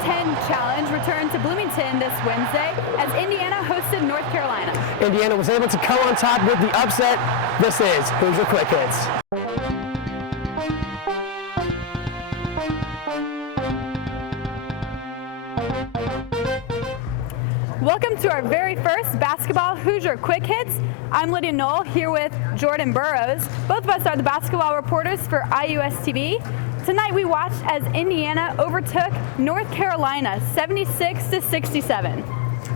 10 Challenge returned to Bloomington this Wednesday as Indiana hosted North Carolina. Indiana was able to come on top with the upset. This is Hoosier Quick Hits. Welcome to our very first basketball Hoosier Quick Hits. I'm Lydia Knoll here with Jordan Burrows. Both of us are the basketball reporters for IUS TV. Tonight we watched as Indiana overtook North Carolina 76-67.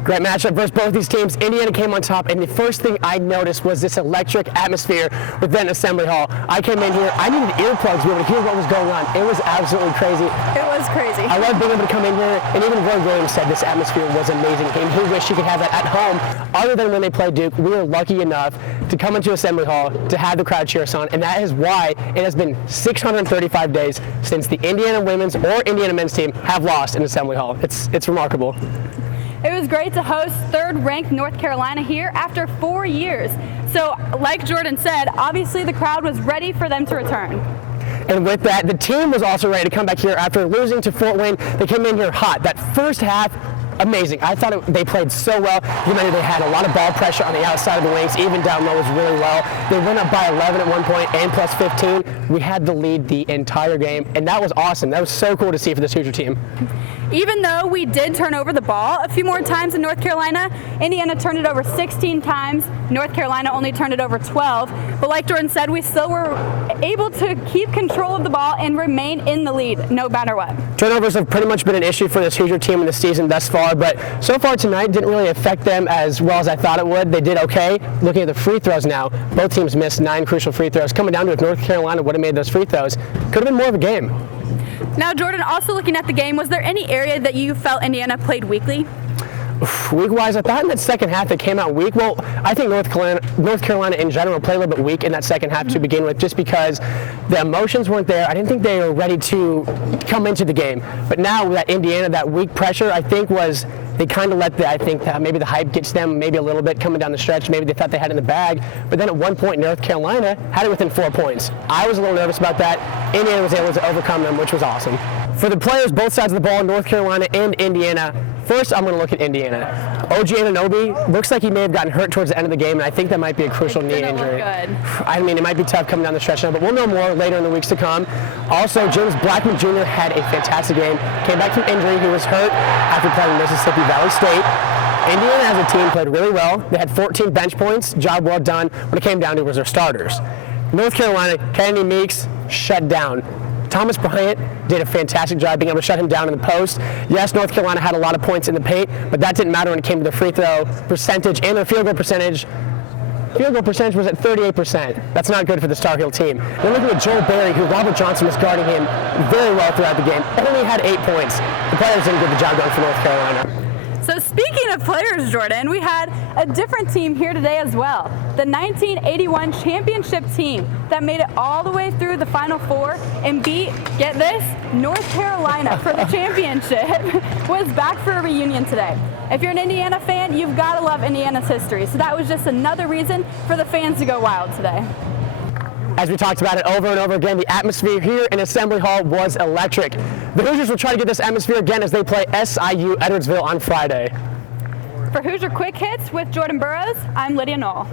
Great matchup versus both these teams. Indiana came on top, and the first thing I noticed was this electric atmosphere within Assembly Hall. I came in here, I needed earplugs to be able to hear what was going on. It was absolutely crazy. It was crazy. I love being able to come in here, and even Roy Williams said this atmosphere was amazing, and he wished he could have that at home. Other than when they played Duke, we were lucky enough to come into Assembly Hall to have the crowd cheer us on, and that is why it has been 635 days since the Indiana women's or Indiana men's team have lost in Assembly Hall. It's remarkable. It was great to host third-ranked North Carolina here after 4 years. So, like Jordan said, obviously the crowd was ready for them to return. And with that, the team was also ready to come back here after losing to Fort Wayne. They came in here hot. That first half, amazing. I thought they played so well. They had a lot of ball pressure on the outside of the wings, even down low was really well. They went up by 11 at one point and plus 15. We had the lead the entire game, and that was awesome. That was so cool to see for this Hoosier team. Even though we did turn over the ball a few more times in North Carolina, Indiana turned it over 16 times. North Carolina only turned it over 12. But like Jordan said, we still were able to keep control of the ball and remain in the lead no matter what. Turnovers have pretty much been an issue for this Hoosier team in the season thus far, but so far tonight didn't really affect them as well as I thought it would. They did okay. Looking at the free throws now, both teams missed 9 crucial free throws. Coming down to if North Carolina would have made those free throws, could have been more of a game. Now, Jordan, also looking at the game, was there any area that you felt Indiana played weakly? Weak-wise, I thought in that second half they came out weak. Well, I think North Carolina in general played a little bit weak in that second half to begin with, just because the emotions weren't there. I didn't think they were ready to come into the game. But now that Indiana, that weak pressure, I think was they kind of let maybe the hype gets them maybe a little bit coming down the stretch. Maybe they thought they had it in the bag. But then at one point, North Carolina had it within 4 points. I was a little nervous about that. Indiana was able to overcome them, which was awesome. For the players, both sides of the ball, North Carolina and Indiana, first I'm going to look at Indiana. OG Anunoby looks like he may have gotten hurt towards the end of the game, and I think that might be a crucial knee injury. I mean, it might be tough coming down the stretch now, but we'll know more later in the weeks to come. Also, James Blackman Jr. had a fantastic game. Came back from injury. He was hurt after playing Mississippi Valley State. Indiana as a team played really well. They had 14 bench points. Job well done. What it came down to was their starters. North Carolina, Kennedy Meeks, shut down. Thomas Bryant did a fantastic job being able to shut him down in the post. Yes, North Carolina had a lot of points in the paint, but that didn't matter when it came to the free throw percentage and their field goal percentage. Field goal percentage was at 38%. That's not good for the Star Heel team. Then looking at Joel Berry, who Robert Johnson was guarding him very well throughout the game, only had 8 points. The players didn't get the job done for North Carolina. So speaking of players, Jordan, we had a different team here today as well. The 1981 championship team that made it all the way through the Final Four and beat, get this, North Carolina for the championship was back for a reunion today. If you're an Indiana fan, you've got to love Indiana's history. So that was just another reason for the fans to go wild today. As we talked about it over and over again, the atmosphere here in Assembly Hall was electric. The Hoosiers will try to get this atmosphere again as they play SIU Edwardsville on Friday. For Hoosier Quick Hits with Jordan Burrows, I'm Lydia Knoll.